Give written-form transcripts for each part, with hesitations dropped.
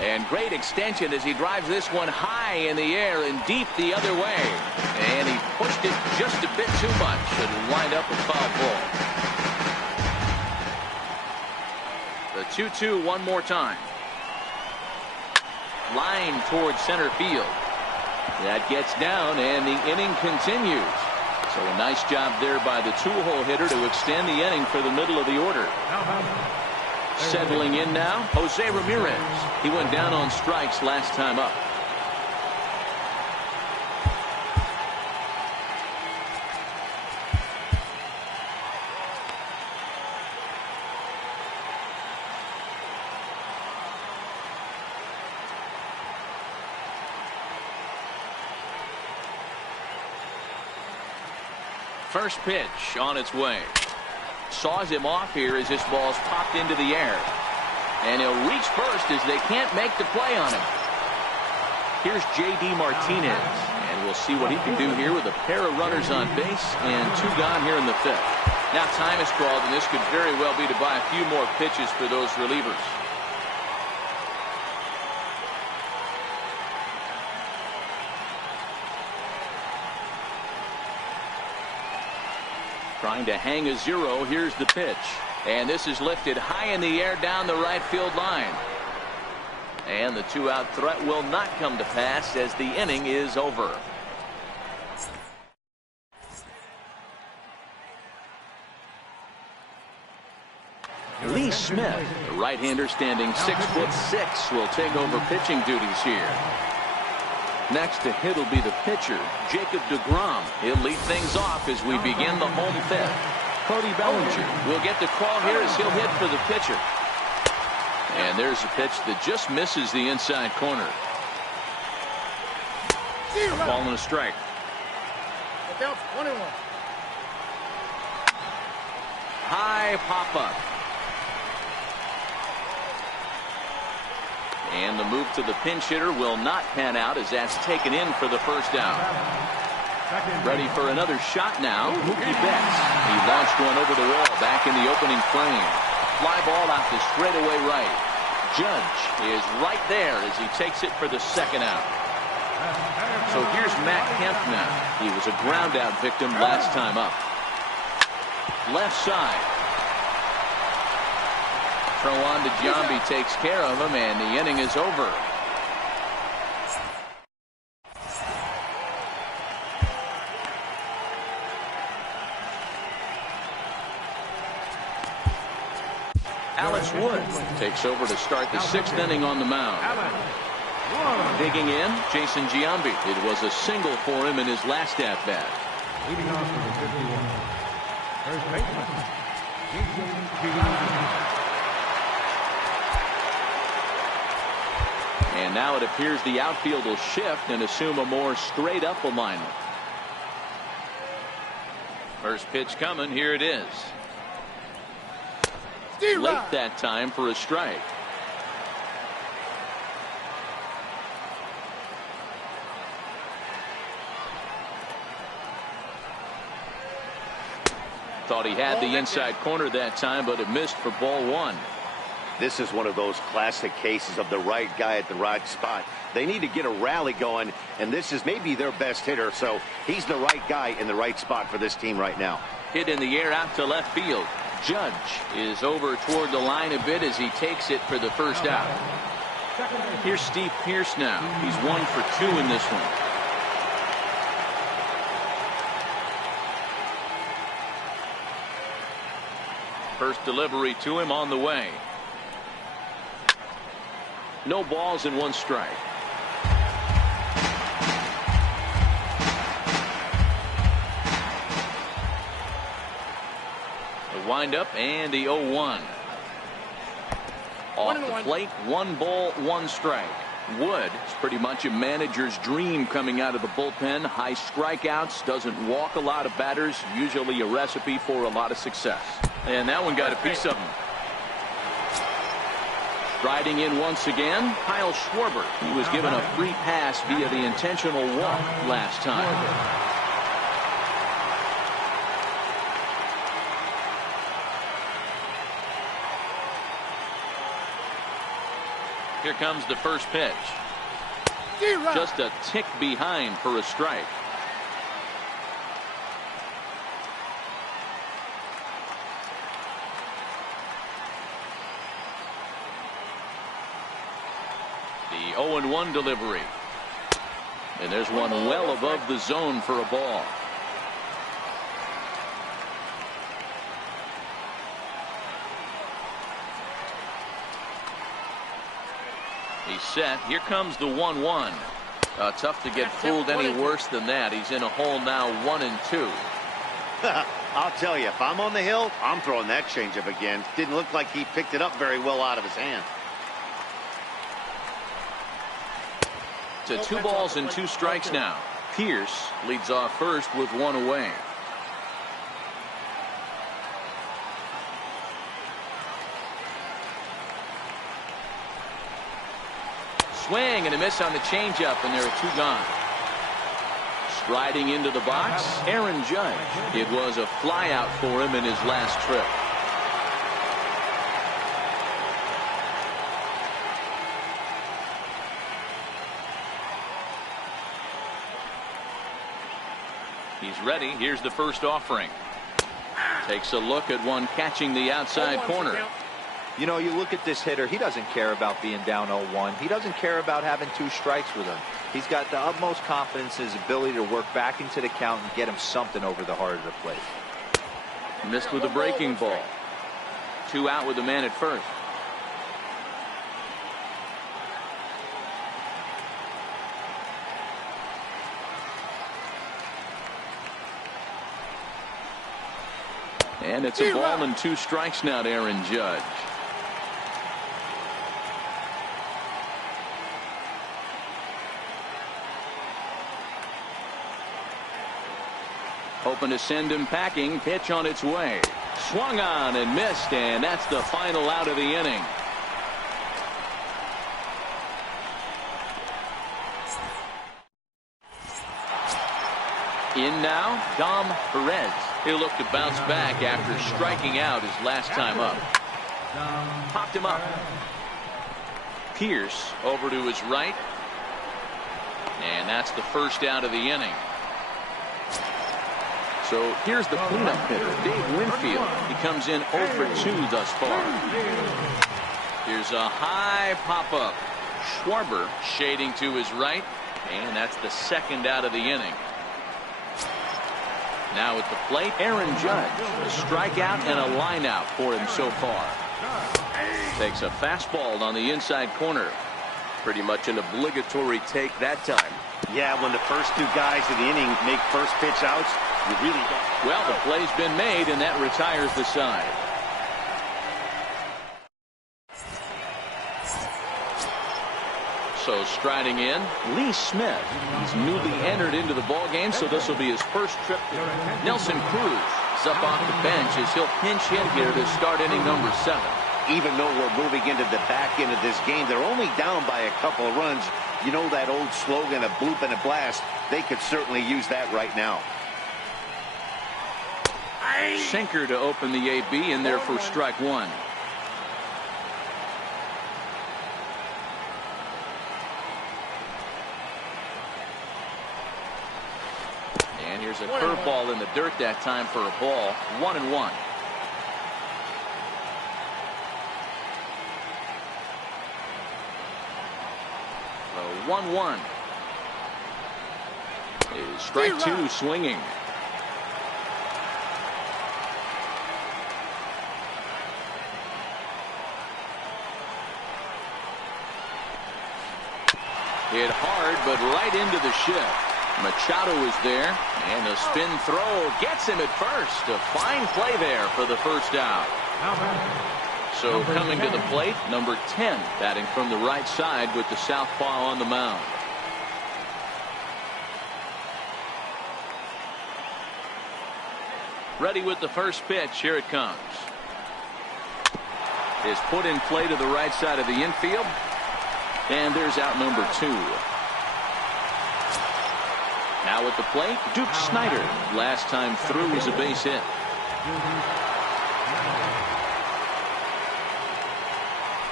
And great extension as he drives this one high in the air and deep the other way. And he pushed it just a bit too much. It'll wind up a foul ball. The 2-2 one more time. Line towards center field. That gets down and the inning continues. So a nice job there by the two-hole hitter to extend the inning for the middle of the order. Settling in now, Jose Ramirez. He went down on strikes last time up. First pitch on its way. Saws him off here as this ball's popped into the air. And he'll reach first as they can't make the play on him. Here's J.D. Martinez. And we'll see what he can do here with a pair of runners on base and two gone here in the fifth. Now time is called, and this could very well be to buy a few more pitches for those relievers. Trying to hang a zero. Here's the pitch. And this is lifted high in the air down the right field line. And the two-out threat will not come to pass as the inning is over. Lee Smith, the right-hander standing 6'6", will take over pitching duties here. Next to hit will be the pitcher, Jacob deGrom. He'll lead things off as we begin the home fifth. Cody Bellinger will get the call here as he'll hit for the pitcher. And there's a pitch that just misses the inside corner. A ball and a strike. High pop-up. And the move to the pinch hitter will not pan out as that's taken in for the first out. Ready for another shot now. Mookie Betts. He launched one over the wall back in the opening frame. Fly ball out to straightaway right. Judge is right there as he takes it for the second out. So here's Matt Kemp now. He was a ground out victim last time up. Left side. Trowan DeGiambi takes care of him, and the inning is over. Alex Wood takes over to start the sixth inning on the mound. Digging in, Jason Giambi. It was a single for him in his last at-bat. Leading off for the 51, first baseman, Jason. And now it appears the outfield will shift and assume a more straight-up alignment. First pitch coming. Here it is. Late that time for a strike. Thought he had the inside corner that time, but it missed for ball one. This is one of those classic cases of the right guy at the right spot. They need to get a rally going, and this is maybe their best hitter, so he's the right guy in the right spot for this team right now. Hit in the air out to left field. Judge is over toward the line a bit as he takes it for the first out. Here's Steve Pearce now. He's 1 for 2 in this one. First delivery to him on the way. No balls and one strike. The windup and the 0-1. Off the plate, 1 ball, 1 strike. Wood is pretty much a manager's dream coming out of the bullpen. High strikeouts, doesn't walk a lot of batters, usually a recipe for a lot of success. And that one got a piece of him. Riding in once again, Kyle Schwarber. He was given a free pass via the intentional walk last time. Here comes the first pitch. Just a tick behind for a strike. The 0-1 delivery. And there's one well above the zone for a ball. He's set. Here comes the 1-1. Tough to get fooled any worse than that. He's in a hole now, 1-2. I'll tell you, if I'm on the hill, I'm throwing that changeup again. Didn't look like he picked it up very well out of his hand. To 2 balls and 2 strikes now. Pierce leads off first with 1 away. Swing and a miss on the changeup, and there are 2 gone. Striding into the box, Aaron Judge. It was a flyout for him in his last trip. He's ready. Here's the first offering. Takes a look at one catching the outside corner. You know, you look at this hitter, he doesn't care about being down 0-1. He doesn't care about having 2 strikes with him. He's got the utmost confidence in his ability to work back into the count and get him something over the heart of the plate. Missed with a breaking ball. 2 out with the man at first. And it's a ball and 2 strikes now to Aaron Judge. Hoping to send him packing. Pitch on its way. Swung on and missed, and that's the final out of the inning. In now, Dom Perez. He'll look to bounce back after striking out his last time up. Popped him up. Pierce over to his right. And that's the first out of the inning. So here's the cleanup hitter, Dave Winfield. He comes in 0 for 2 thus far. Here's a high pop-up. Schwarber shading to his right. And that's the second out of the inning. Now at the plate, Aaron Judge. A strikeout and a lineout for him so far. Takes a fastball on the inside corner. Pretty much an obligatory take that time. Yeah, when the first 2 guys of the inning make first pitch outs, you really don't. Well, the play's been made, and that retires the side. So striding in, Lee Smith. He's newly entered into the ballgame, so this will be his first trip. Nelson Cruz is up off the bench as he'll pinch hit here to start inning number 7. Even though we're moving into the back end of this game, they're only down by a couple of runs. You know that old slogan, a bloop and a blast? They could certainly use that right now. Sinker to open the AB, in there for strike 1. And here's a curveball in the dirt that time for a ball. 1-1. So 1-1. Is strike 2 swinging. Hit hard, but right into the shift. Machado is there, and a spin throw gets him at first. A fine play there for the first out. So coming to the plate, number 10, batting from the right side with the southpaw on the mound. Ready with the first pitch. Here it comes. Is put in play to the right side of the infield. And there's out number 2. Now at the plate, Duke Snider. Last time through was a base hit.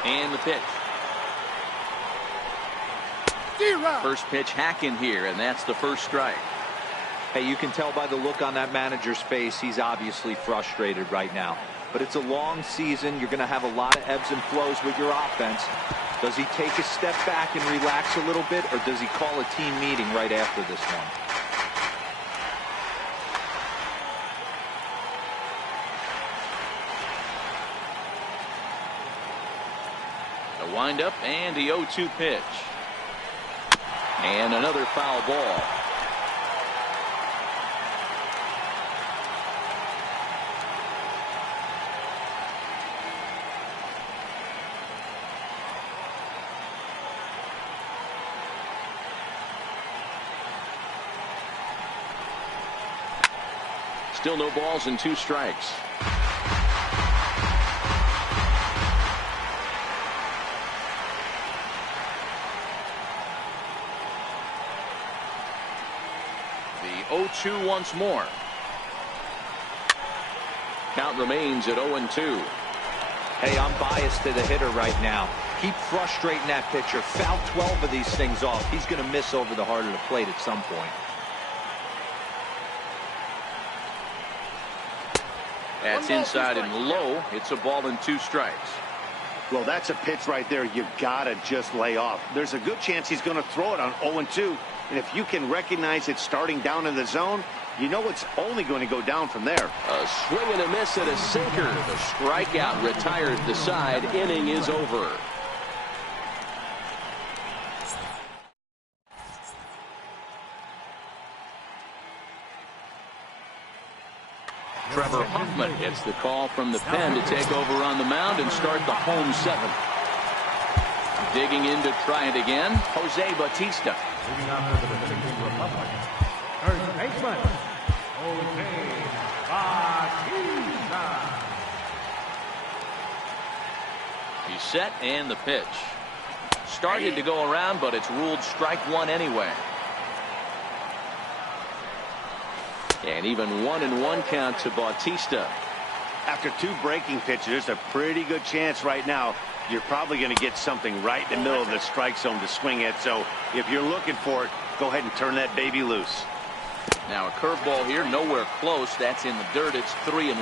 And the pitch. First pitch hacking here, and that's the first strike. Hey, you can tell by the look on that manager's face, he's obviously frustrated right now. But it's a long season. You're going to have a lot of ebbs and flows with your offense. Does he take a step back and relax a little bit, or does he call a team meeting right after this one? The windup and the 0-2 pitch. And another foul ball. Still no balls and 2 strikes. The 0-2 once more. Count remains at 0-2. Hey, I'm biased to the hitter right now. Keep frustrating that pitcher. Foul 12 of these things off. He's going to miss over the heart of the plate at some point. That's inside and low. It's a ball and 2 strikes. Well, that's a pitch right there you gotta just lay off. There's a good chance he's going to throw it on 0-2. And if you can recognize it starting down in the zone, you know it's only going to go down from there. A swing and a miss at a sinker. The strikeout retires the side. Inning is over. Trevor Hoffman gets the call from the pen to take over on the mound and start the home 7th. Digging in to try it again, Jose Bautista. Moving on to the Dominican Republic, first baseman, Jose Bautista. He's set and the pitch. Started to go around, but it's ruled strike 1 anyway. And even 1-1 count to Bautista. After 2 breaking pitches, there's a pretty good chance right now you're probably going to get something right in the middle of the strike zone to swing at. So if you're looking for it, go ahead and turn that baby loose. Now a curveball here, nowhere close. That's in the dirt. It's 3-1.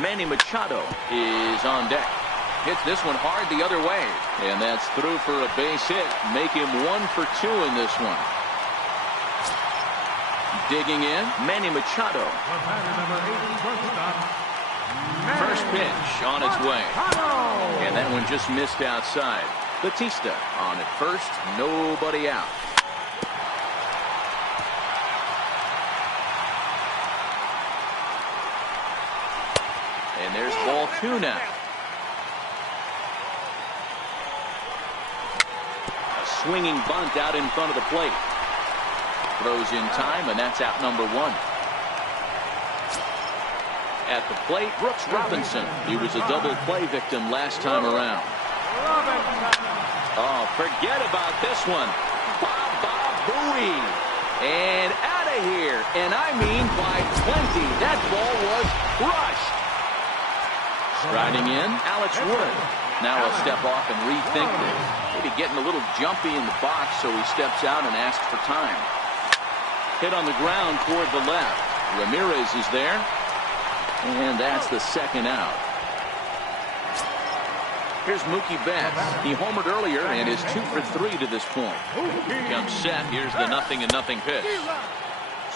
Manny Machado is on deck. Hits this one hard the other way. And that's through for a base hit. Make him 1 for 2 in this one. Digging in, Manny Machado. First pitch on its way. And that one just missed outside. Bautista on at first, nobody out. And there's ball 2 now. A swinging bunt out in front of the plate. Throws in time, and that's out number 1. At the plate, Brooks Robinson. He was a double play victim last time around. Oh, forget about this one. Bob Bowie. And out of here. And I mean by plenty. That ball was crushed. Striding in, Alex Wood. Now he'll step off and rethink this. Maybe getting a little jumpy in the box, so he steps out and asks for time. Hit on the ground toward the left. Ramirez is there. And that's the 2nd out. Here's Mookie Betts. He homered earlier and is 2 for 3 to this point. Comes set. Here's the 0-0 pitch.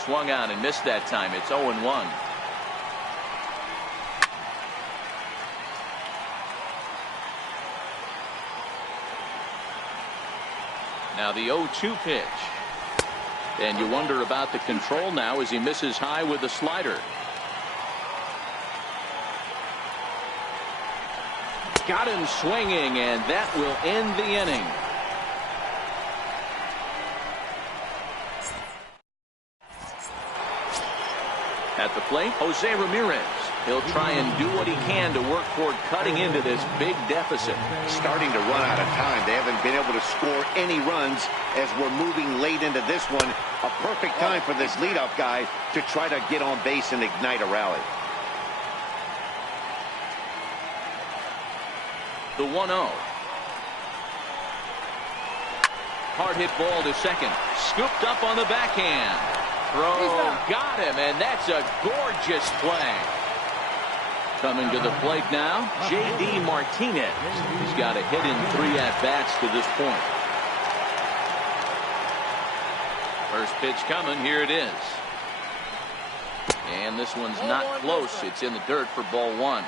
Swung out and missed that time. It's 0-1. Now the 0-2 pitch. And you wonder about the control now as he misses high with the slider. Got him swinging, and that will end the inning. At the plate, Jose Ramirez. He'll try and do what he can to work toward cutting into this big deficit. Starting to run out of time. They haven't been able to score any runs as we're moving late into this one. A perfect time for this leadoff guy to try to get on base and ignite a rally. The 1-0. Hard hit ball to second. Scooped up on the backhand. Throw got him, and that's a gorgeous play. Coming to the plate now, J.D. Martinez. He's got a hit in 3 at-bats to this point. First pitch coming. Here it is. And this one's not close. It's in the dirt for ball 1.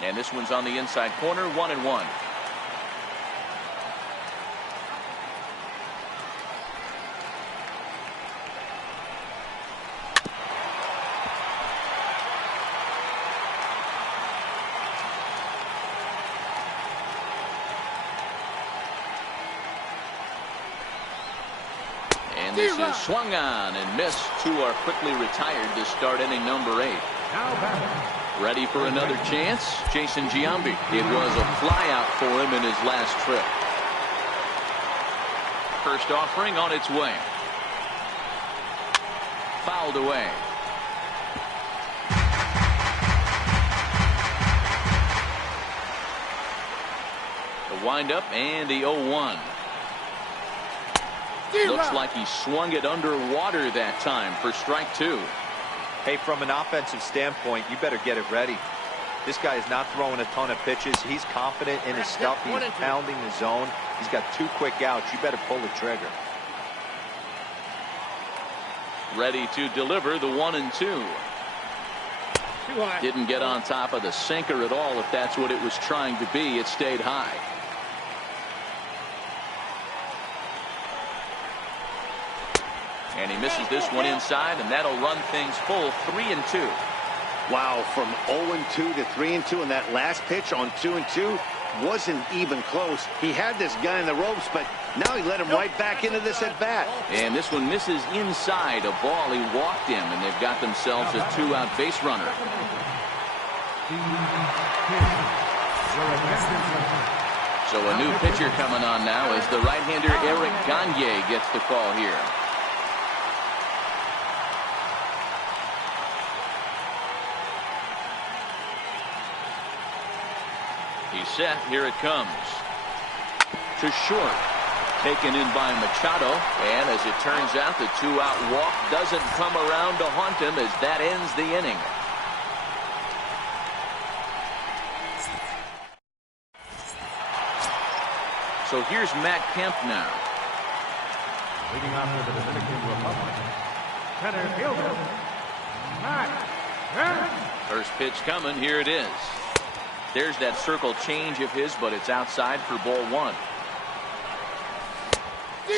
And this one's on the inside corner, 1-1. And this is swung on and missed. 2 are quickly retired to start inning number 8. Ready for another chance? Jason Giambi. It was a flyout for him in his last trip. First offering on its way. Fouled away. The windup and the 0-1. Looks like he swung it underwater that time for strike 2. Hey, from an offensive standpoint, you better get it ready. This guy is not throwing a ton of pitches. He's confident in his stuff. He's pounding the zone. He's got 2 quick outs. You better pull the trigger. Ready to deliver the 1-2. Didn't get on top of the sinker at all. If that's what it was trying to be, it stayed high. And he misses this one inside, and that'll run things full 3-2. Wow, from 0-2 to 3-2, and that last pitch on 2-2 wasn't even close. He had this guy in the ropes, but now he let him right back into this at bat. And this one misses inside a ball. He walked him, and they've got themselves a 2-out base runner. So a new pitcher coming on now as the right-hander Eric Gagne gets the call here. He's set. Here it comes. To short. Taken in by Machado. And as it turns out, the 2-out walk doesn't come around to haunt him as that ends the inning. So here's Matt Kemp now. Leading off for the Dominican Republic, center fielder, Matt Kemp. First pitch coming. Here it is. There's that circle change of his, but it's outside for ball 1.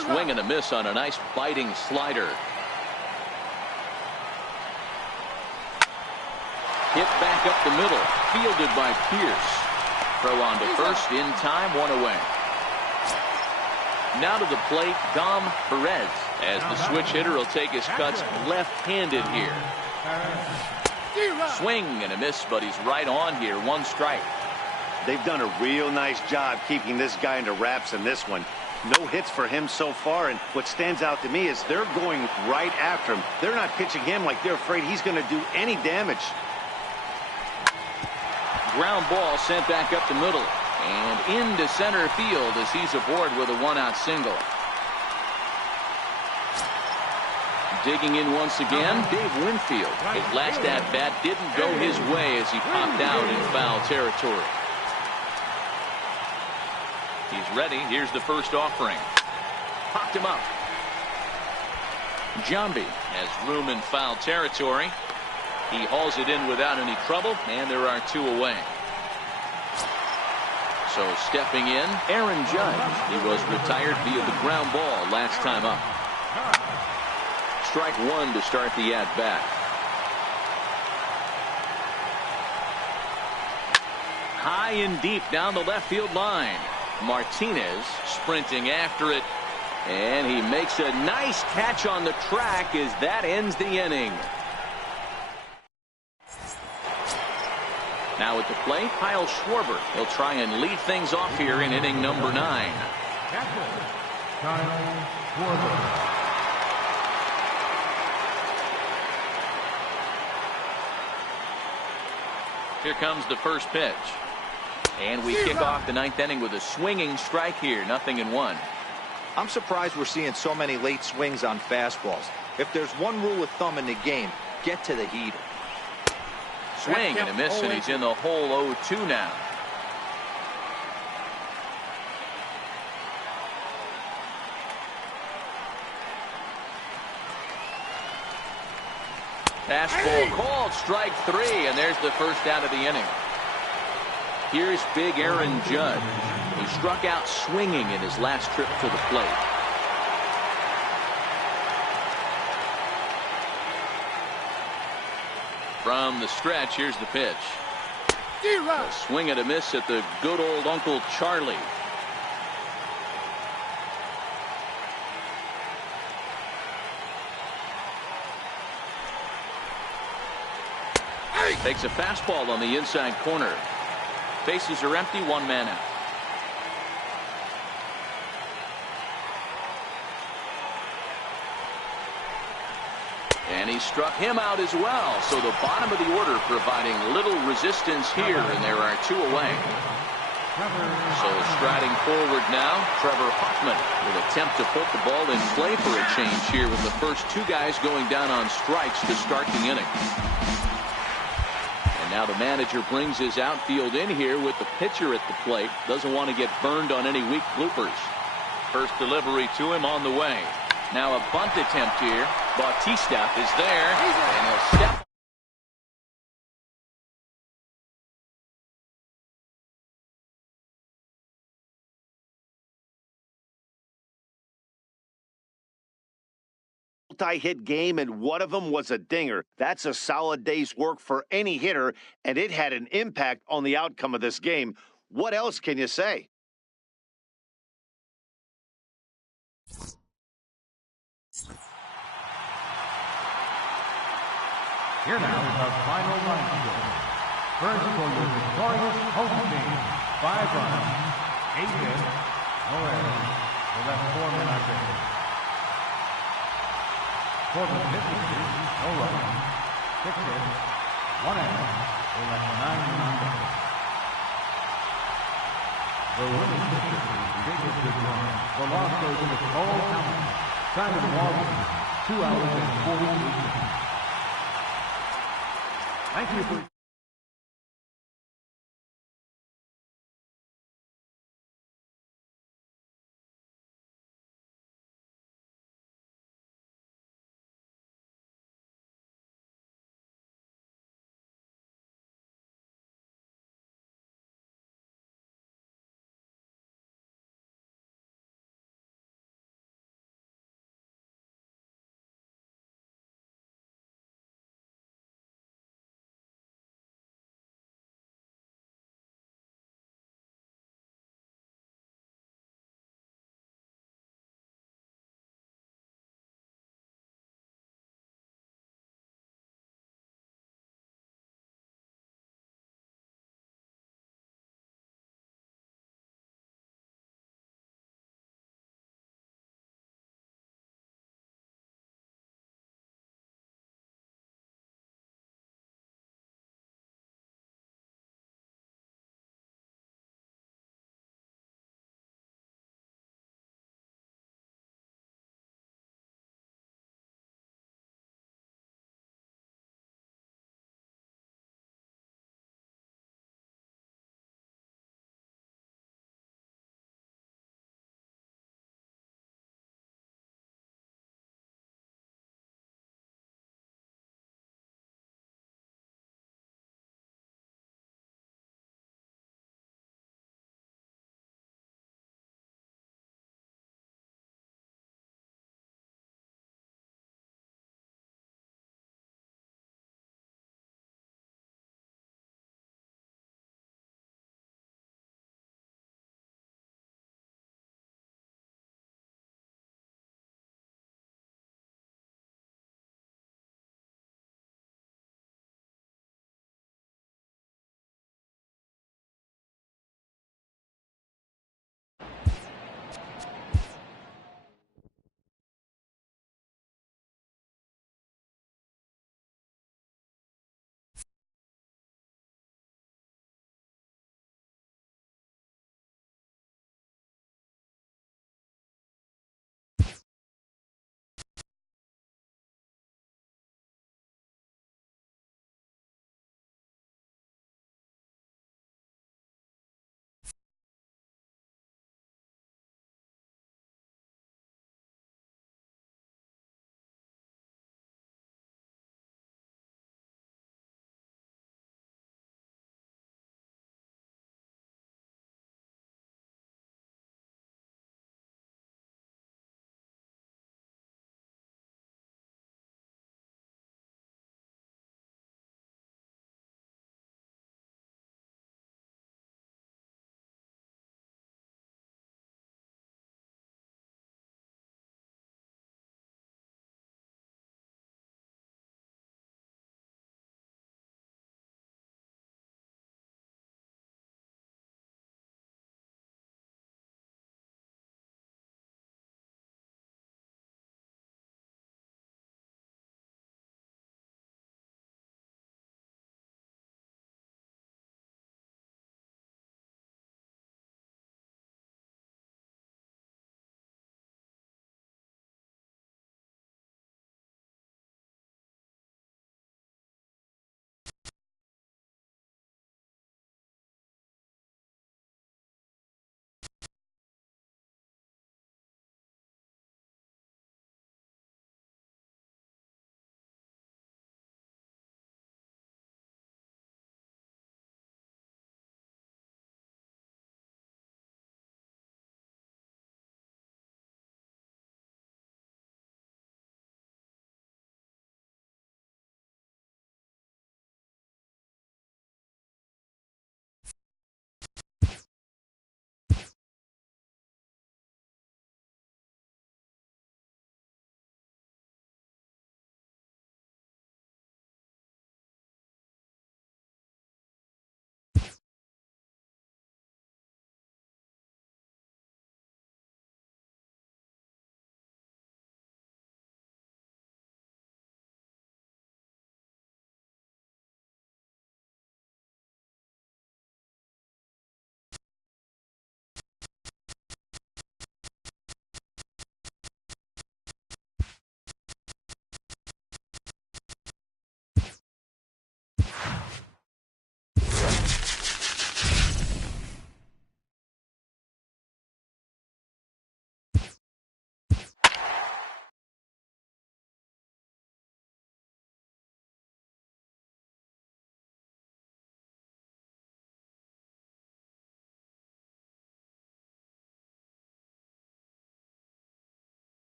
Swing and a miss on a nice biting slider. Hit back up the middle. Fielded by Pierce. Throw on to first in time. 1 away. Now to the plate, Dom Perez, as the switch hitter will take his cuts left-handed here. Swing and a miss, but he's right on here. 1 strike. They've done a real nice job keeping this guy into wraps in this one. No hits for him so far, and what stands out to me is they're going right after him. They're not pitching him like they're afraid he's going to do any damage. Ground ball sent back up the middle and into center field as he's aboard with a 1-out single. Digging in once again, Dave Winfield. His last at-bat didn't go his way as he popped out in foul territory. He's ready. Here's the first offering. Popped him up. Giambi has room in foul territory. He hauls it in without any trouble, and there are 2 away. So stepping in, Aaron Judge. He was retired via the ground ball last time up. Strike 1 to start the at-bat. High and deep down the left field line. Martinez sprinting after it, and he makes a nice catch on the track as that ends the inning. Now at the plate, Kyle Schwarber. He'll try and lead things off here in inning number 9. Kyle Schwarber. Here comes the first pitch. And we kick off the ninth inning with a swinging strike here. 0-1. I'm surprised we're seeing so many late swings on fastballs. If there's one rule of thumb in the game, get to the heater. Swing and a miss, and he's in the hole 0-2 now. Fastball called, strike 3, and there's the first out of the inning. Here's big Aaron Judge. He struck out swinging in his last trip to the plate. From the stretch, here's the pitch. A swing and a miss at the good old Uncle Charlie. Takes a fastball on the inside corner. Bases are empty, 1 man out. And he struck him out as well. So the bottom of the order providing little resistance here, and there are 2 away. So striding forward now, Trevor Hoffman will attempt to put the ball in play for a change here with the first 2 guys going down on strikes to start the inning. And now the manager brings his outfield in here with the pitcher at the plate. Doesn't want to get burned on any weak bloopers. First delivery to him on the way. Now a bunt attempt here. Bautista is there, and he'll step. Multi-hit game, and one of them was a dinger. That's a solid day's work for any hitter, and it had an impact on the outcome of this game. What else can you say? Here now is our final line score. First for your victorious home team, 5 runs, 8 hits, no errors. They left 4 men on base. For the pitchers, no runs, 6 hits, 1 error. They left 9 men on base. The winning pitcher is Jacob DeGrom. The loss goes to Cole Hamilton. Time of Washington, 2 hours and 48 minutes. Thank you for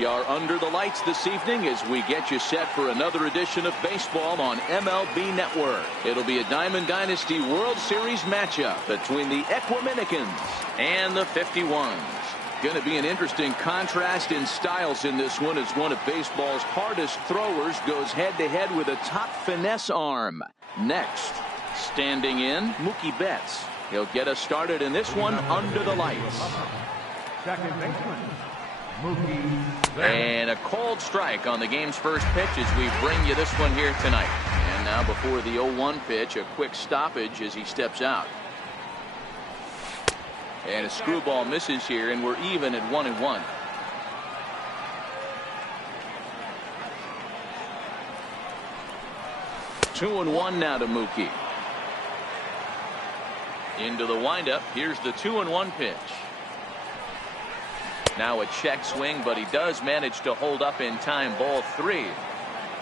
We are under the lights this evening as we get you set for another edition of baseball on MLB Network. It'll be a Diamond Dynasty World Series matchup between the Equidominicans and the 51s. Going to be an interesting contrast in styles in this one as one of baseball's hardest throwers goes head-to-head with a top finesse arm. Next, standing in, Mookie Betts. He'll get us started in this one under the lights. Second baseman, Mookie Betts. And a cold strike on the game's first pitch as we bring you this one here tonight. And now before the 0-1 pitch, a quick stoppage as he steps out. And a screwball misses here, and we're even at 1-1. Two and one now to Mookie. Into the windup. Here's the 2-1 pitch. Now a check swing, but he does manage to hold up in time. Ball 3.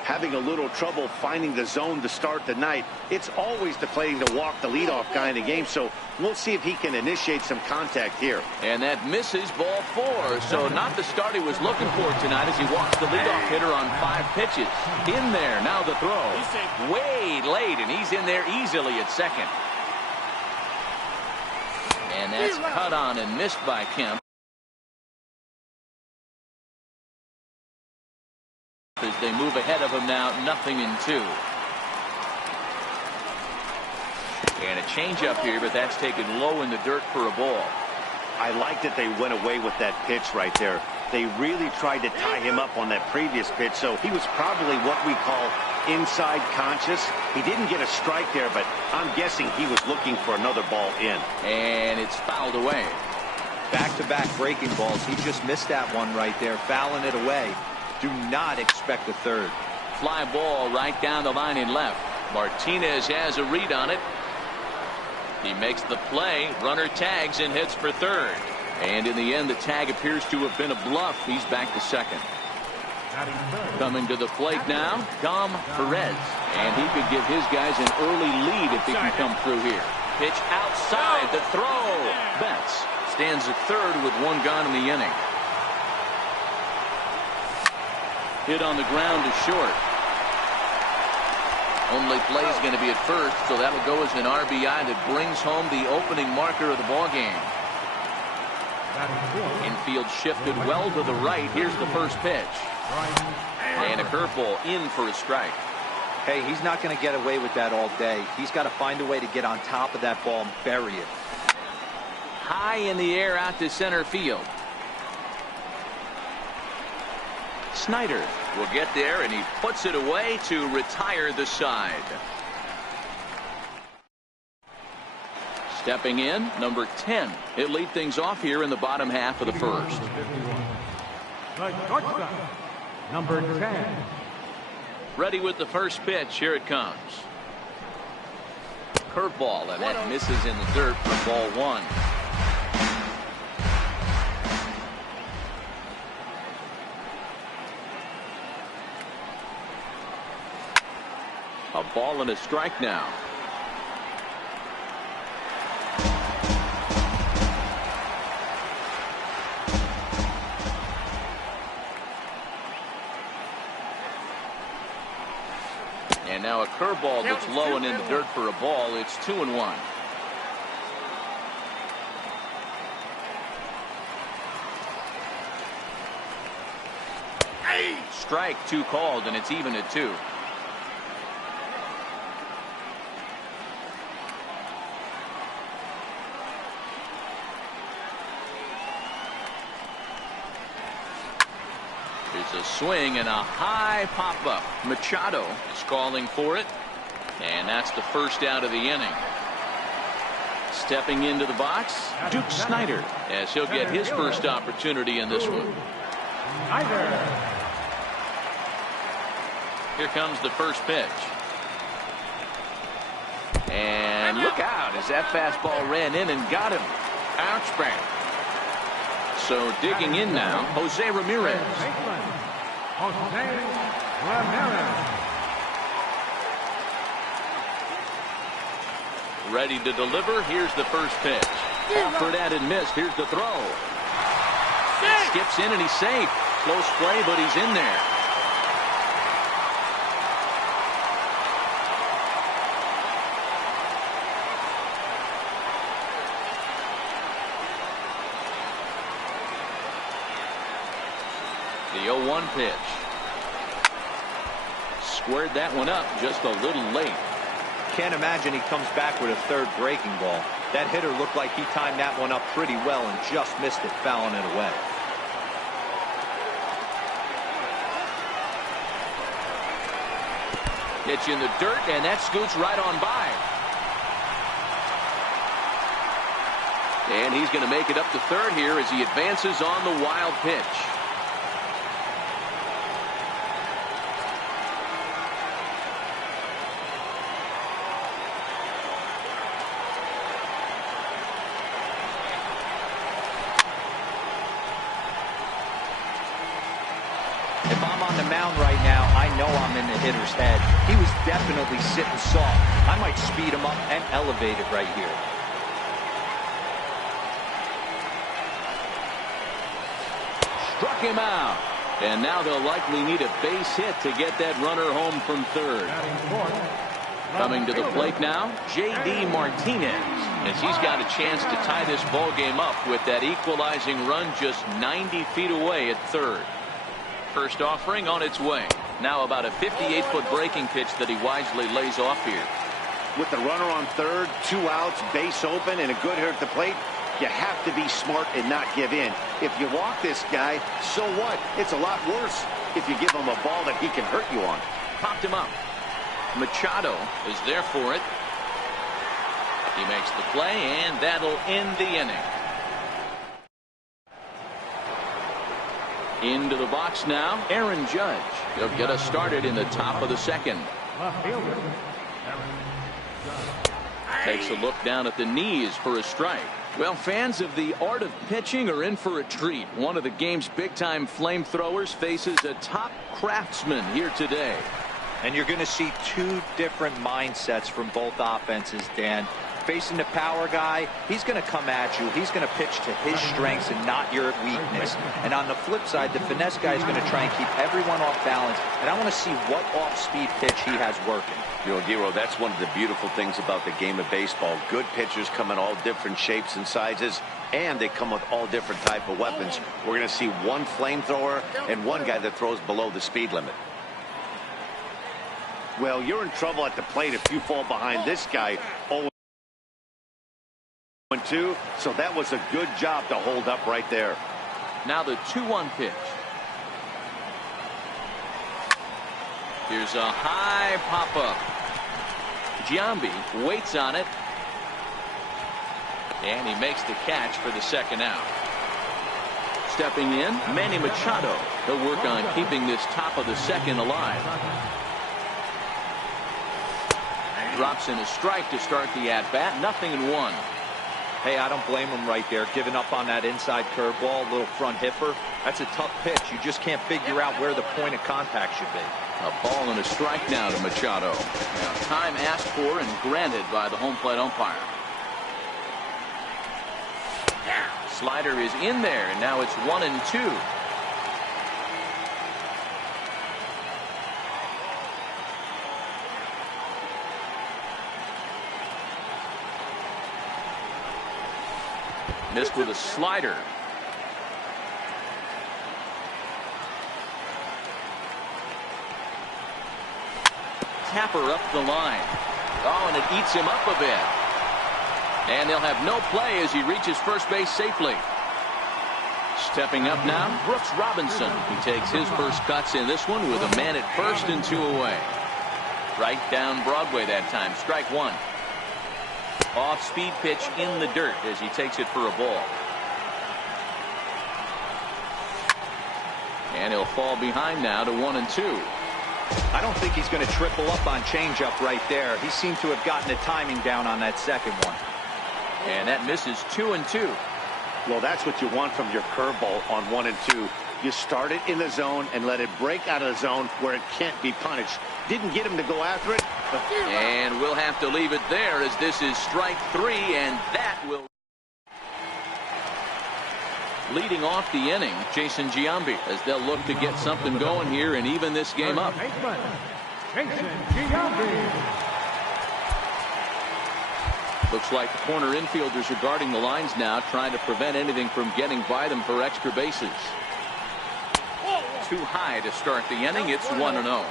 Having a little trouble finding the zone to start the night. It's always deflating to walk the leadoff guy in the game, so we'll see if he can initiate some contact here. And that misses. Ball 4. So not the start he was looking for tonight as he walks the leadoff hitter on 5 pitches. In there. Now the throw. Way late, and he's in there easily at second. And that's cut on and missed by Kemp. As they move ahead of him now, 0-2. And a changeup here, but that's taken low in the dirt for a ball. I like that they went away with that pitch right there. They really tried to tie him up on that previous pitch, so he was probably what we call inside conscious. He didn't get a strike there, but I'm guessing he was looking for another ball in. And it's fouled away. Back-to-back breaking balls. He just missed that one right there, fouling it away. Do not expect a third. Fly ball right down the line in left. Martinez has a read on it. He makes the play. Runner tags and heads for third. And in the end, the tag appears to have been a bluff. He's back to second. Coming to the plate now, Dom Perez. And he could give his guys an early lead if he can come through here. Pitch outside, the throw. Betts stands at third with one gone in the inning. Hit on the ground to short. Only play is going to be at first, so that'll go as an RBI that brings home the opening marker of the ball game. Infield shifted well to the right. Here's the first pitch. And a curveball in for a strike. Hey, he's not going to get away with that all day. He's got to find a way to get on top of that ball and bury it. High in the air out to center field. Snyder will get there, and he puts it away to retire the side. Stepping in, number 10. He'll lead things off here in the bottom half of the first. The shortstop, number 10. Ready with the first pitch. Here it comes. Curveball, and that misses in the dirt for ball 1. A ball and a strike now. And now a curveball that's low and in the dirt for a ball. It's 2-1. Strike 2 called, and it's even at 2. There's a swing and a high pop-up. Machado is calling for it. And that's the first out of the inning. Stepping into the box, Duke Snyder, as he'll get his first opportunity in this one. Here comes the first pitch. And look out as that fastball ran in and got him. Ouch bang. So digging in now, Jose Ramirez. Jose Ramirez. Ready to deliver. Here's the first pitch. Offered at and missed. Here's the throw. Skips in and he's safe. Close play, but he's in there. The 0-1 pitch. Squared that one up just a little late. Can't imagine he comes back with a third breaking ball. That hitter looked like he timed that one up pretty well and just missed it, fouling it away. Pitch in the dirt, and that scoots right on by. And he's going to make it up to third here as he advances on the wild pitch. If I'm on the mound right now, I know I'm in the hitter's head. He was definitely sitting soft. I might speed him up and elevate it right here. Struck him out. And now they'll likely need a base hit to get that runner home from third. Coming to the plate now, J.D. Martinez, as he's got a chance to tie this ball game up with that equalizing run just 90 feet away at third. First offering on its way. Now about a 58-foot breaking pitch that he wisely lays off here. With the runner on third, 2 outs, base open, and a good hitter at the plate, you have to be smart and not give in. If you walk this guy, so what? It's a lot worse if you give him a ball that he can hurt you on. Popped him up. Machado is there for it. He makes the play, and that'll end the inning. Into the box now, Aaron Judge. He'll get us started in the top of the second. Left fielder, Aaron Judge. Takes a look down at the knees for a strike. Well, fans of the art of pitching are in for a treat. One of the game's big-time flamethrowers faces a top craftsman here today. And you're going to see 2 different mindsets from both offenses, Dan. Facing the power guy, he's going to come at you. He's going to pitch to his strengths and not your weakness. And on the flip side, the finesse guy is going to try and keep everyone off balance. And I want to see what off-speed pitch he has working. You know, Giro, that's one of the beautiful things about the game of baseball. Good pitchers come in all different shapes and sizes, and they come with all different type of weapons. We're going to see one flamethrower and one guy that throws below the speed limit. Well, you're in trouble at the plate if you fall behind this guy. 0-2, so that was a good job to hold up right there. Now the 2-1 pitch. Here's a high pop-up. Giambi waits on it. And he makes the catch for the second out. Stepping in, Manny Machado. He'll work on keeping this top of the second alive. Drops in a strike to start the at-bat. 0-1. Hey, I don't blame him right there, giving up on that inside curveball, little front hipper. That's a tough pitch. You just can't figure out where the point of contact should be. A ball and a strike now to Machado. Now, time asked for and granted by the home plate umpire. Slider is in there, and now it's 1-2. Missed with a slider. Tapper up the line. Oh, and it eats him up a bit. And they'll have no play as he reaches first base safely. Stepping up now, Brooks Robinson. He takes his first cuts in this one with a man at first and 2 away. Right down Broadway that time. Strike 1. Off-speed pitch in the dirt as he takes it for a ball. And he'll fall behind now to 1-2. I don't think he's going to triple up on changeup right there. He seemed to have gotten the timing down on that second one. And that misses 2-2. Well, that's what you want from your curveball on 1-2. You start it in the zone and let it break out of the zone where it can't be punished. Didn't get him to go after it. And we'll have to leave it there as this is strike 3, and that will. Leading off the inning, Jason Giambi, as they'll look to get something going here and even this game up. Jason Giambi. Looks like the corner infielders are guarding the lines now, trying to prevent anything from getting by them for extra bases. Too high to start the inning. It's 1-0.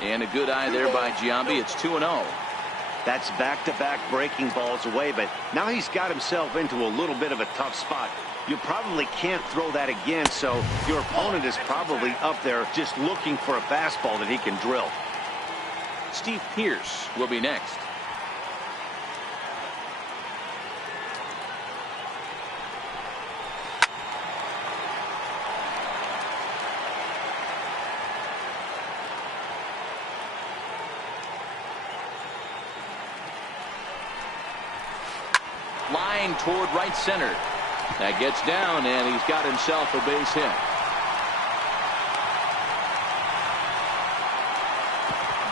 And a good eye there by Giambi. It's 2-0. That's back-to-back breaking balls away, but now he's got himself into a little bit of a tough spot. You probably can't throw that again, so your opponent is probably up there just looking for a fastball that he can drill. Steve Pearce will be next. Line toward right center. That gets down, and he's got himself a base hit.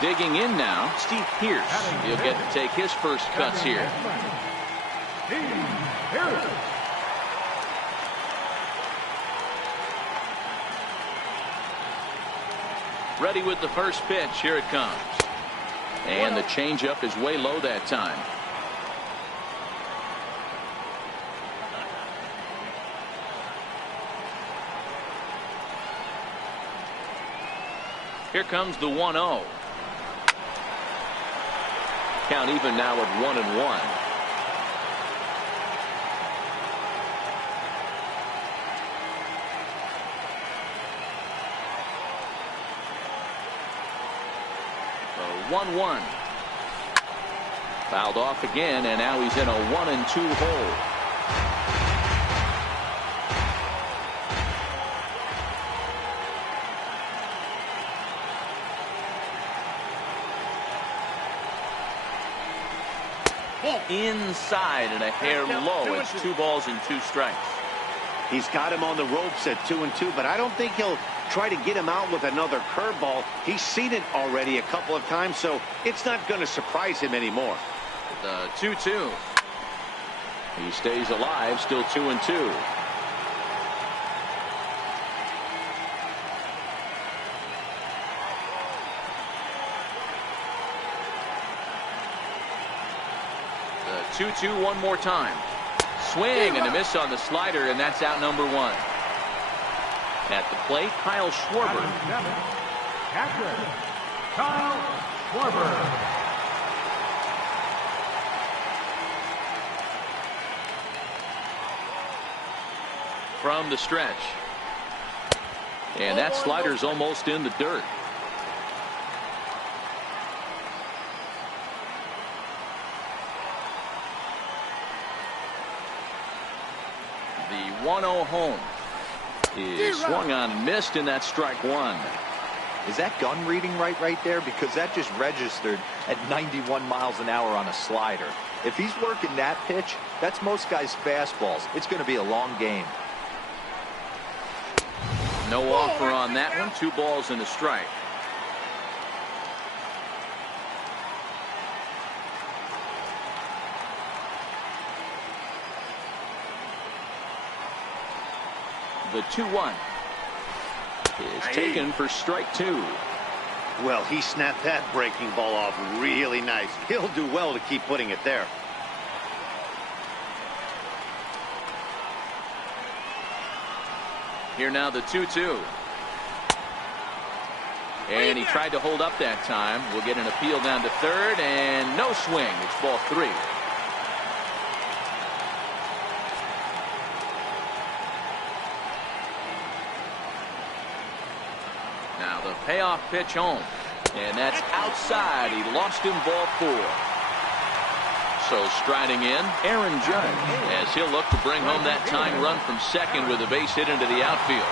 Digging in now, Steve Pearce. He'll get to take his first cuts here. Ready with the first pitch. Here it comes. And the changeup is way low that time. Here comes the 1-0. Count even now at 1-1. The 1-1. Fouled off again, and now he's in a 1-2 hole. Inside and a hair low. It's 2 balls and 2 strikes. He's got him on the ropes at 2-2, but I don't think he'll try to get him out with another curveball. He's seen it already a couple of times, so it's not going to surprise him anymore. The 2-2. He stays alive, still 2-2. The 2-2 one more time. Swing and a miss on the slider, and that's out number 1. At the plate, Kyle Schwarber. Catcher, Kyle Schwarber. From the stretch. And that slider's almost in the dirt. The 1-0 home is swung on and missed, and that's strike 1. Is that gun reading right there? Because that just registered at 91 miles an hour on a slider. If he's working that pitch, that's most guys' fastballs. It's going to be a long game. No offer on that one. 2 balls and a strike. The 2-1 is taken for strike 2. Well, he snapped that breaking ball off really nice. He'll do well to keep putting it there. Here now the 2-2. And he tried to hold up that time. We'll get an appeal down to third, and no swing. It's ball 3. Now the payoff pitch home. And that's outside. He lost him, ball 4. So striding in, Aaron Judge, as he'll look to bring home that tying run from second with a base hit into the outfield.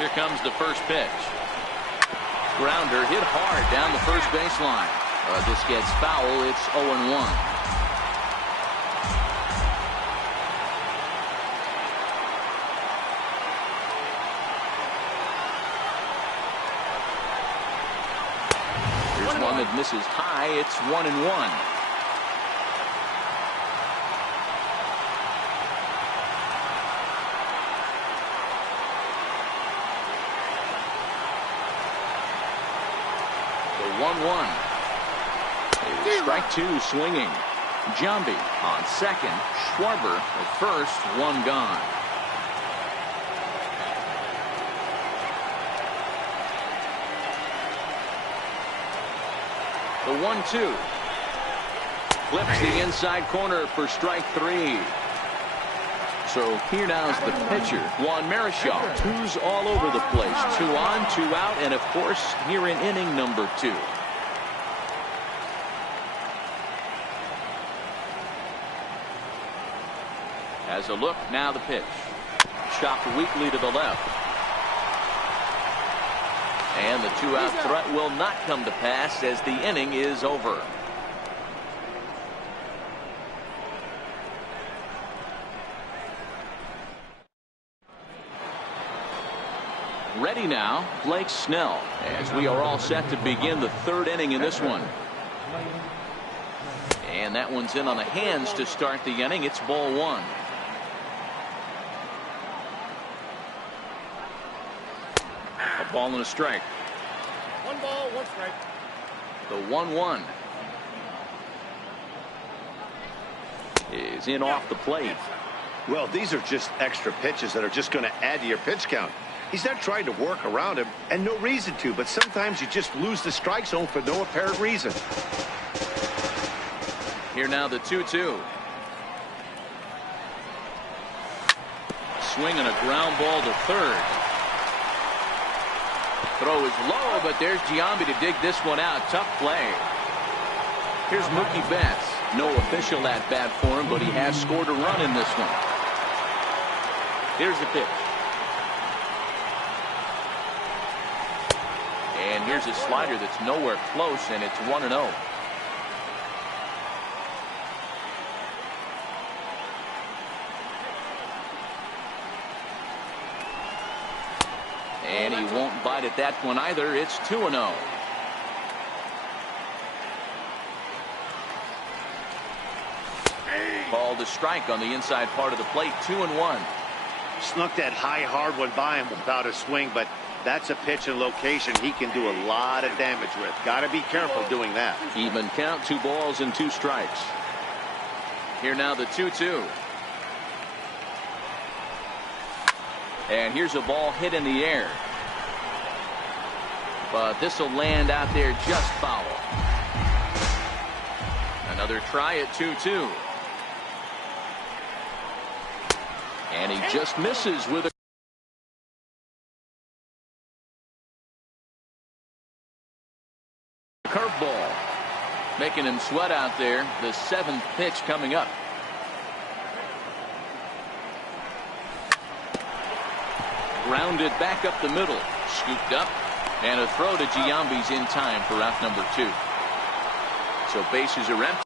Here comes the first pitch. Grounder hit hard down the first baseline. This gets foul. It's 0-1. Here's one that misses high. It's 1-1. The 1-1. Strike two swinging. Giambi on second. Schwarber at first. One gone. The 1-2. Flips the inside corner for strike three. So here now's the pitcher, Juan Marichal. Two's all over the place. 2 on, 2 out, and of course here in inning number 2. As a look, now the pitch. Chopped weakly to the left. And the 2-out threat will not come to pass as the inning is over. Ready now, Blake Snell, as we are all set to begin the 3rd inning in this one. And that one's in on the hands to start the inning. It's ball 1. A ball and a strike. 1 ball, 1 strike. The 1-1 is in off the plate. Well, these are just extra pitches that are just going to add to your pitch count. He's not trying to work around him, and no reason to, but sometimes you just lose the strike zone for no apparent reason. Here now the 2-2. Swing and a ground ball to third. Throw is low, but there's Giambi to dig this one out. Tough play. Here's Mookie Betts. No official at bat for him, but he has scored a run in this one. Here's the pitch. And here's a slider that's nowhere close, and it's 1-0. And he won't bite at that one either. It's 2-0. Called a strike on the inside part of the plate. 2-1. Snuck that high hard one by him without a swing, but that's a pitch and location he can do a lot of damage with. Got to be careful doing that. Even count. 2 balls and 2 strikes. Here now the 2-2. And here's a ball hit in the air. But this will land out there just foul. Another try at 2-2. And he just misses with a curveball. Making him sweat out there. The 7th pitch coming up. Grounded back up the middle. Scooped up. And a throw to Giambi's in time for out number 2. So bases are empty.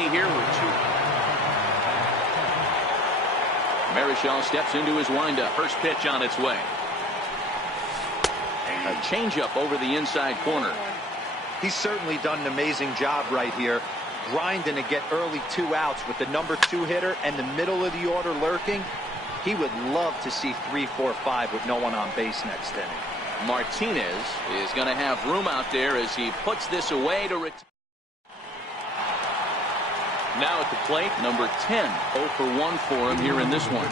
Here with 2. Marichal steps into his windup. First pitch on its way. A changeup over the inside corner. He's certainly done an amazing job right here, grinding to get early 2 outs with the number 2 hitter and the middle of the order lurking. He would love to see 3, 4, 5 with no one on base next inning. Martinez is going to have room out there as he puts this away to retire. Now at the plate, number 10, 0 for 1 for him here in this one.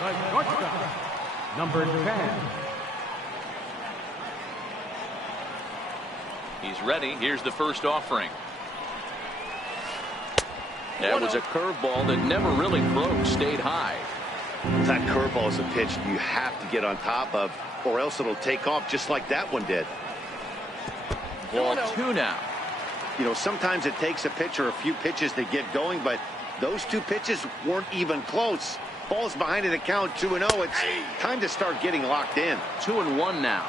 The shortstop, number 10. He's ready. Here's the first offering. That was a curveball that never really broke, stayed high. That curveball is a pitch you have to get on top of, or else it'll take off just like that one did. Ball 2 now. You know, sometimes it takes a pitcher a few pitches to get going, but those 2 pitches weren't even close. Ball's behind in the count, 2-0. It's time to start getting locked in. 2-1 now.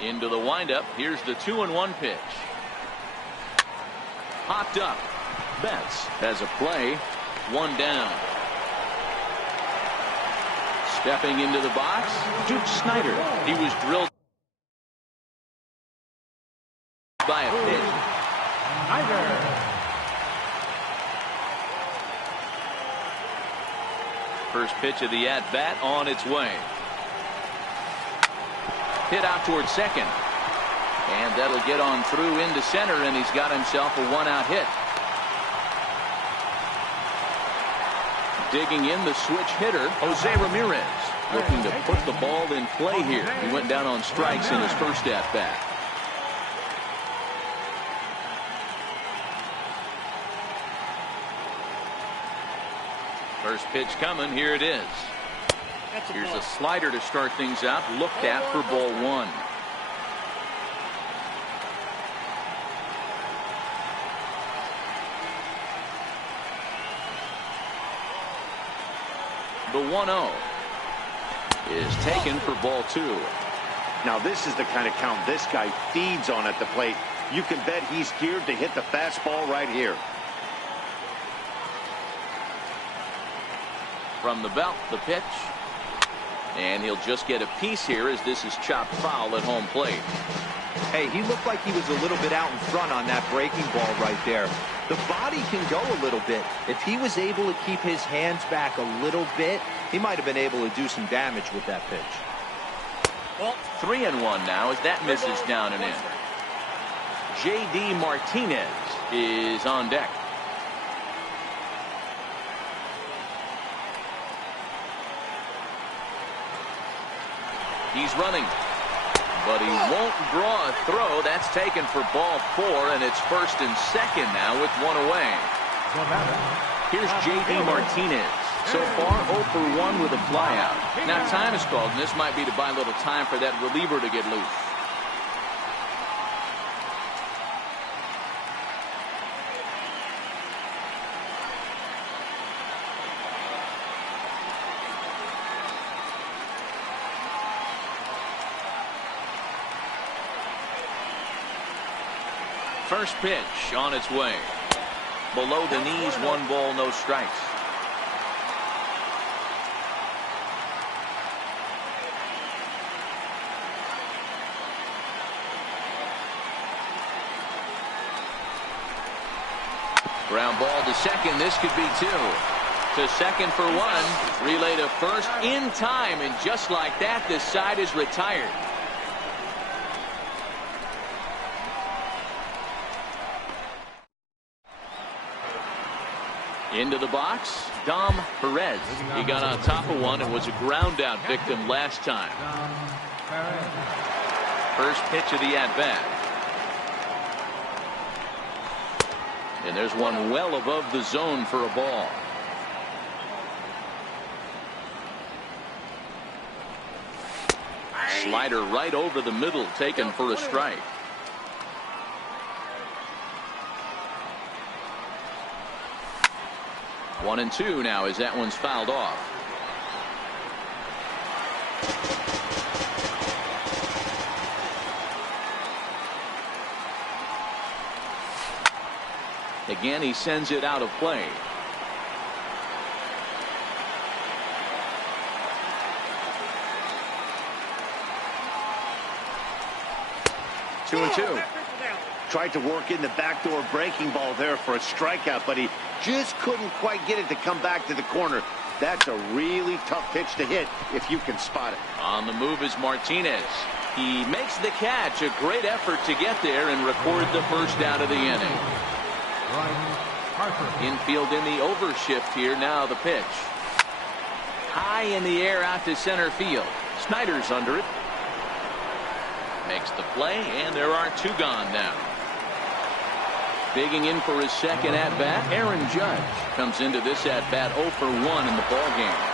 Into the windup. Here's the 2-1 pitch. Popped up. Betts has a play. 1 down. Stepping into the box, Duke Snider. He was drilled by a pitch. First pitch of the at-bat on its way. Hit out towards second. And that'll get on through into center, and he's got himself a 1-out hit. Digging in the switch hitter, Jose Ramirez, looking to put the ball in play here. He went down on strikes in his first at-bat. First pitch coming. Here it is. Here's a slider to start things out. Looked at for ball 1. The 1-0 is taken for ball 2. Now this is the kind of count this guy feeds on at the plate. You can bet he's geared to hit the fastball right here. From the belt, the pitch. And he'll just get a piece here as this is chopped foul at home plate. Hey, he looked like he was a little bit out in front on that breaking ball right there. The body can go a little bit. If he was able to keep his hands back a little bit, he might have been able to do some damage with that pitch. Well, 3-1 now as that misses down and in. J.D. Martinez is on deck. He's running, but he won't draw a throw. That's taken for ball 4, and it's first and second now with 1 away. Here's J.D. Martinez. So far, 0 for 1 with a flyout. Now time is called, and this might be to buy a little time for that reliever to get loose. First pitch on its way. Below the knees, 1 ball, no strikes. Ground ball to second. This could be 2. To second for 1. Relay to first in time, and just like that, this side is retired. Into the box, Dom Perez. He got on top of one and was a ground out victim last time. First pitch of the at-bat. And there's one well above the zone for a ball. Slider right over the middle, taken for a strike. One and 2 now as that one's fouled off. Again, he sends it out of play. Two and 2. Tried to work in the backdoor breaking ball there for a strikeout, but he just couldn't quite get it to come back to the corner. That's a really tough pitch to hit if you can spot it. On the move is Martinez. He makes the catch. A great effort to get there and record the first down of the inning. Infield in the overshift here. Now the pitch. High in the air out to center field. Snyder's under it. Makes the play, and there are two gone now. Digging in for his second at-bat, Aaron Judge comes into this at-bat 0 for 1 in the ballgame.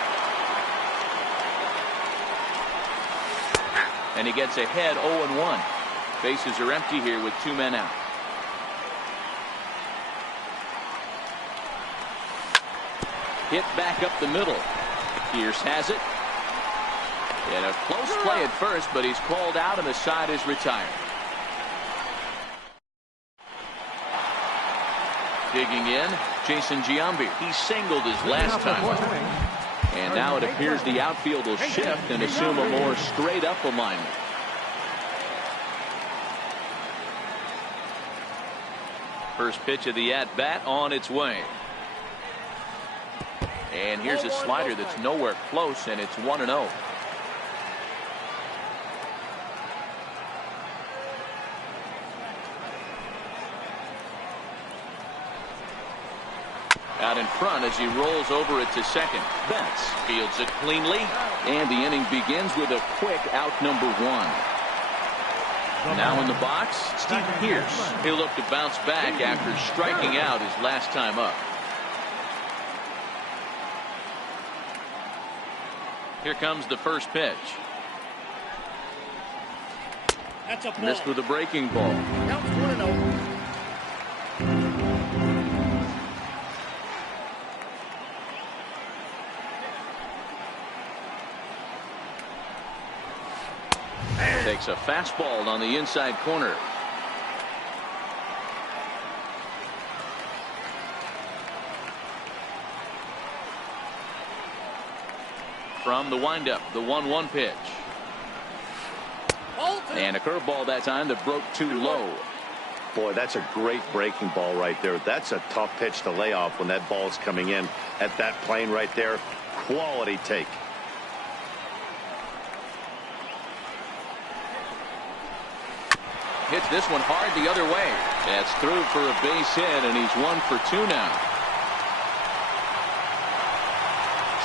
And he gets ahead 0-1. Bases are empty here with two men out. Hit back up the middle. Pierce has it. And a close play at first, but he's called out and the side is retired. Digging in, Jason Giambi. He singled his last time up. And now it appears the outfield will shift and assume a more straight-up alignment. First pitch of the at-bat on its way. And here's a slider that's nowhere close, and it's 1-0. Out in front as he rolls over it to second. Betts fields it cleanly, and the inning begins with a quick out number 1. Now in the box, Steve Pierce. He'll look to bounce back after striking out his last time up. Here comes the first pitch. That's a ball. Missed with a breaking ball. Counts 1-0. Takes a fastball on the inside corner. From the windup, the 1-1 pitch. And a curveball that time that broke too low. Boy, that's a great breaking ball right there. That's a tough pitch to lay off when that ball's coming in at that plane right there. Quality take. Hits this one hard the other way. That's through for a base hit, and he's 1 for 2 now.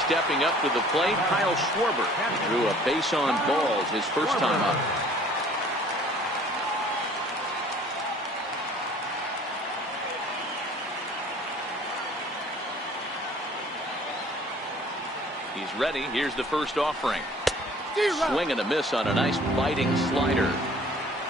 Stepping up to the plate, Kyle Schwarber. He drew a base on balls his first time up. He's ready. Here's the first offering. Swing and a miss on a nice biting slider.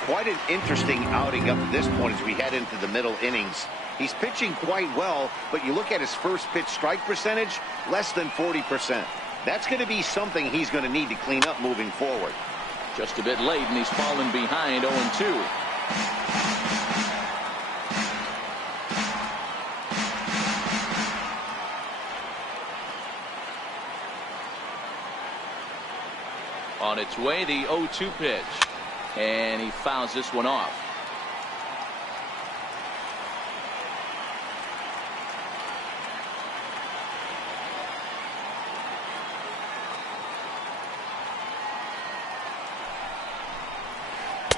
Quite an interesting outing up to this point as we head into the middle innings. He's pitching quite well, but you look at his first pitch strike percentage, less than 40%. That's going to be something he's going to need to clean up moving forward. Just a bit late, and he's fallen behind 0-2. On its way, the 0-2 pitch. And he fouls this one off.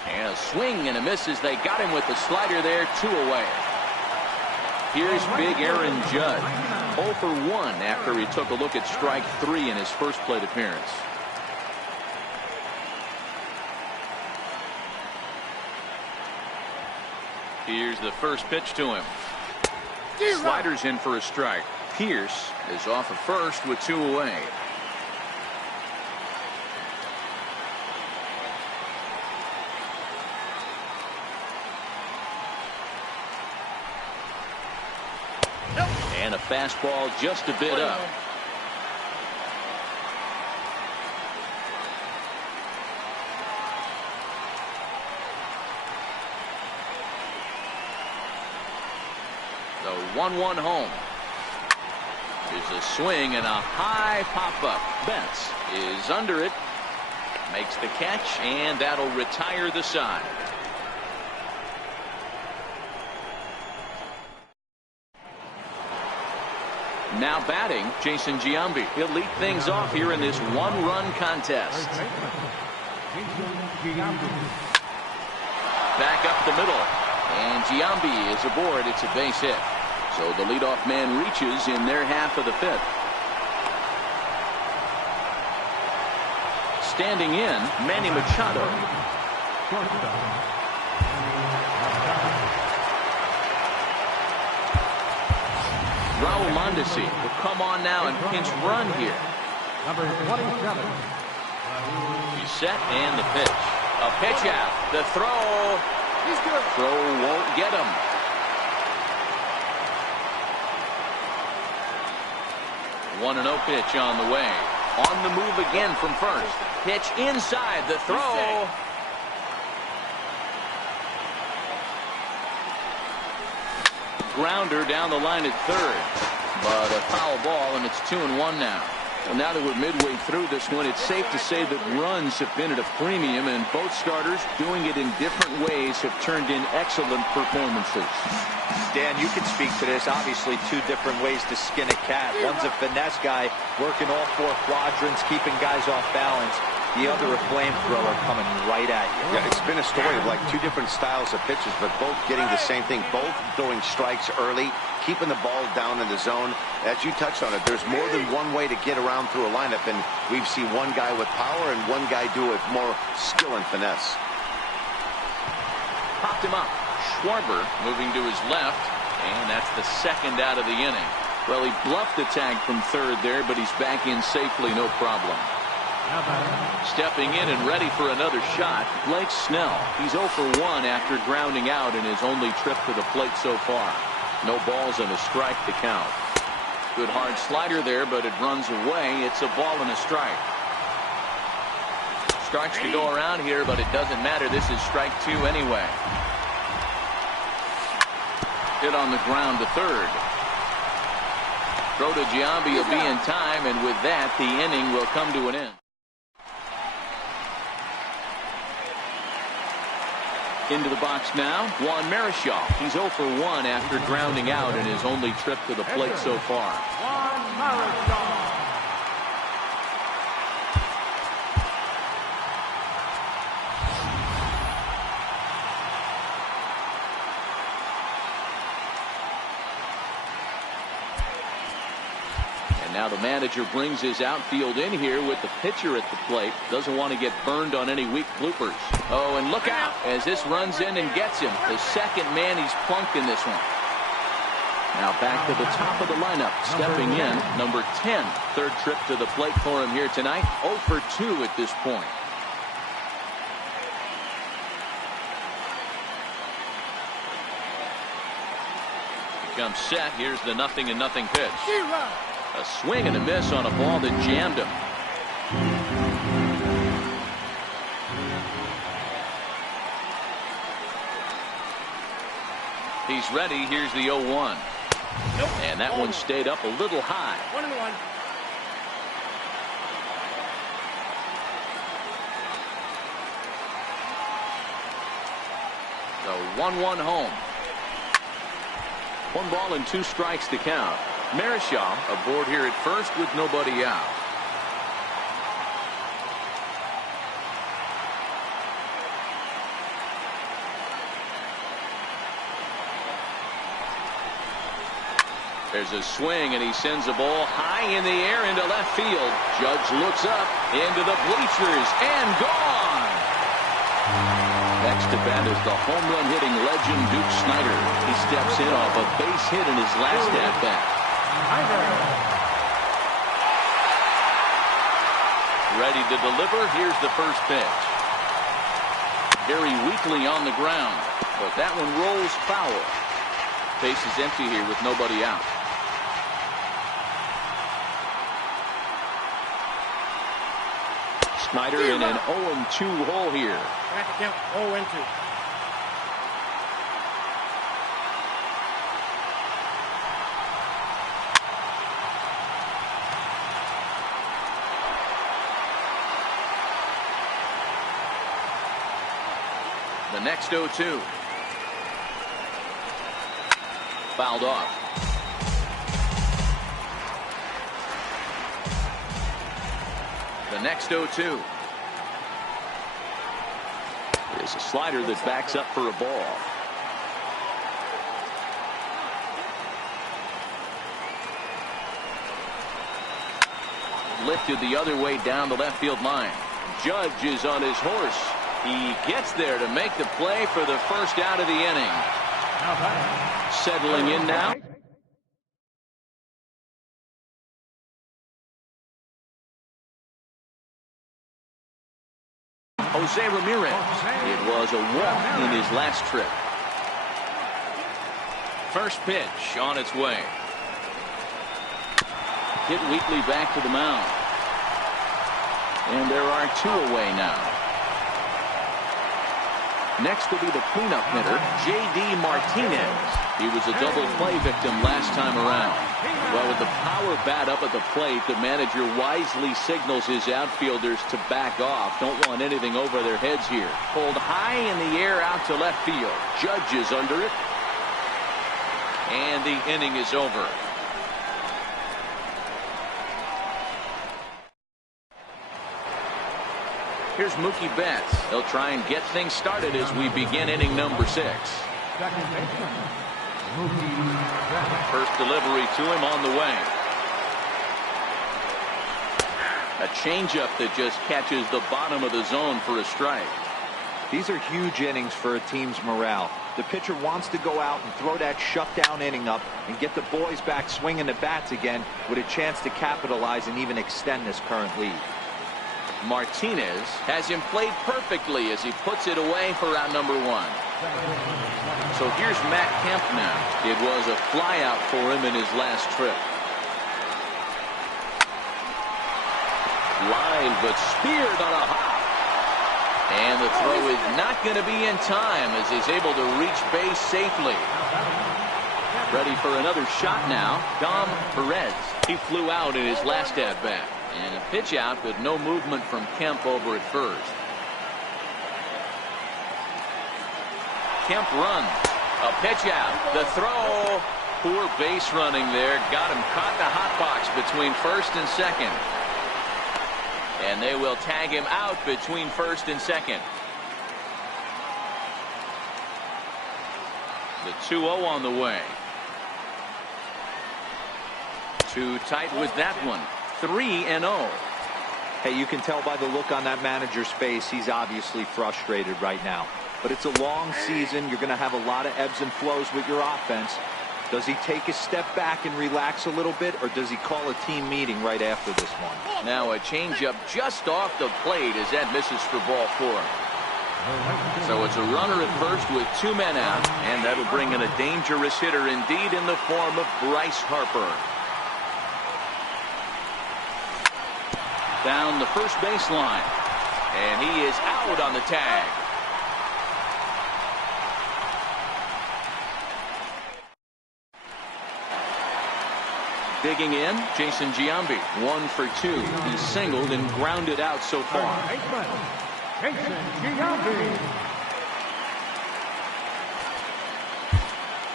And a swing and a miss as they got him with the slider there, 2 away. Here's big Aaron Judge. 0 for 1 after he took a look at strike 3 in his first plate appearance. Here's the first pitch to him. Slider's in for a strike. Pierce is off of first with 2 away. And a fastball just a bit up. The 1-1 home. There's a swing and a high pop-up. Betts is under it. Makes the catch, and that'll retire the side. Now batting, Jason Giambi. He'll lead things off here in this 1-run contest. Back up the middle. And Giambi is aboard. It's a base hit. So the leadoff man reaches in their half of the fifth. Standing in, Manny Machado. Raul Mondesi will come on now and pinch run here. Number 27. He's set and the pitch. A pitch out. The throw. He's good. Throw won't get him. One and 0 pitch on the way. On the move again from first. Pitch inside. The throw. Grounder down the line at third. But a foul ball, and it's 2-1 now. Well, now that we're midway through this one, it's safe to say that runs have been at a premium, and both starters, doing it in different ways, have turned in excellent performances. Dan, you can speak to this. Obviously, two different ways to skin a cat. One's a finesse guy, working all four quadrants, keeping guys off balance. The other, a flamethrower coming right at you. Yeah, it's been a story of like two different styles of pitches, but both getting the same thing. Both throwing strikes early, keeping the ball down in the zone. As you touched on it, there's more than one way to get around through a lineup, and we've seen one guy with power and one guy do it more skill and finesse. Popped him up. Schwarber moving to his left, and that's the second out of the inning. Well, he bluffed the tag from third there, but he's back in safely, no problem. Stepping in and ready for another shot, Blake Snell. He's 0 for 1 after grounding out in his only trip to the plate so far. No balls and a strike to count. Good hard slider there, but it runs away. It's a ball and a strike. Starts to go around here, but it doesn't matter. This is strike 2 anyway. Hit on the ground to third. Throw to Giambi will be in time, and with that, the inning will come to an end. Into the box now, Juan Marichal. He's 0 for 1 after grounding out in his only trip to the plate so far. Juan Marichal. Now the manager brings his outfield in here with the pitcher at the plate. Doesn't want to get burned on any weak bloopers. Oh, and look out as this runs in and gets him. The second man he's plunked in this one. Now back to the top of the lineup. Stepping in, number 10. Third trip to the plate for him here tonight. 0 for 2 at this point. He comes set. Here's the 0-0 pitch. A swing and a miss on a ball that jammed him. He's ready. Here's the 0-1. Nope. And that one stayed up a little high. 1-1. The 1-1 home. 1 ball and 2 strikes to count. Marichal aboard here at first with nobody out. There's a swing, and he sends a ball high in the air into left field. Judge looks up into the bleachers and gone. Next to bat is the home run hitting legend Duke Snider. He steps in off a base hit in his last at bat. Ready to deliver. Here's the first pitch. Very weakly on the ground, but that one rolls foul. Base is empty here with nobody out. Snider in an 0-2 hole here. Back to count 0-2. The next 0-2. Fouled off. The next 0-2. A slider that backs up for a ball. Lifted the other way down the left field line. Judge is on his horse. He gets there to make the play for the first out of the inning. Settling in now. Jose Ramirez. It was a walk in his last trip. First pitch on its way. Hit weakly back to the mound. And there are 2 away now. Next will be the cleanup hitter, J.D. Martinez. He was a double play victim last time around. Well, with the power bat up at the plate, the manager wisely signals his outfielders to back off. Don't want anything over their heads here. Pulled high in the air out to left field. Judge is under it. And the inning is over. Here's Mookie Betts. He'll try and get things started as we begin inning number 6. First delivery to him on the way. A changeup that just catches the bottom of the zone for a strike. These are huge innings for a team's morale. The pitcher wants to go out and throw that shutdown inning up and get the boys back swinging the bats again with a chance to capitalize and even extend this current lead. Martinez has him played perfectly as he puts it away for out number 1. So here's Matt Kemp now. It was a flyout for him in his last trip. Line but speared on a hop. And the throw is not going to be in time as he's able to reach base safely. Ready for another shot now. Dom Perez. He flew out in his last at-bat. And a pitch out with no movement from Kemp over at first. Kemp runs. A pitch out. The throw. Poor base running there. Got him caught in the hot box between first and second. And they will tag him out between first and second. The 2-0 on the way. Too tight with that one. 3-0. Hey, you can tell by the look on that manager's face he's obviously frustrated right now. But it's a long season. You're going to have a lot of ebbs and flows with your offense. Does he take a step back and relax a little bit, or does he call a team meeting right after this one? Now a changeup just off the plate as that misses for ball 4. So it's a runner at first with 2 men out, and that'll bring in a dangerous hitter indeed in the form of Bryce Harper. Down the first baseline, and he is out on the tag. Digging in, Jason Giambi, 1 for 2. He's singled and grounded out so far. Jason Giambi.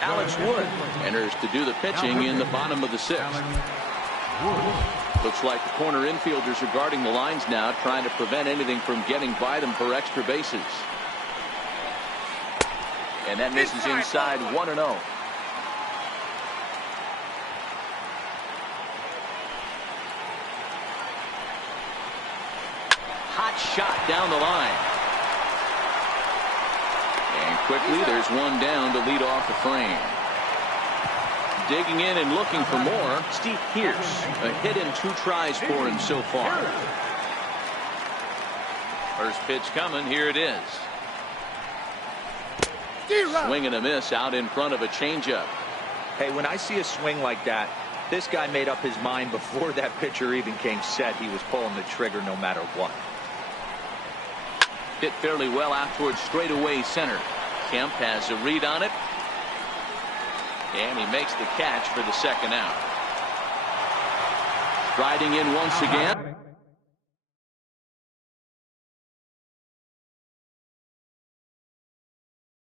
Alex Wood enters to do the pitching in the bottom of the 6th. Looks like the corner infielders are guarding the lines now, trying to prevent anything from getting by them for extra bases. And that misses inside. 1-0. Hot shot down the line. And quickly there's one down to lead off the frame. Digging in and looking for more, Steve Pierce. A hit and 2 tries for him so far. First pitch coming. Here it is. Swing and a miss out in front of a changeup. Hey, when I see a swing like that, this guy made up his mind before that pitcher even came set. He was pulling the trigger no matter what. Hit fairly well out towards straightaway center. Kemp has a read on it. And he makes the catch for the second out. Striding in once again.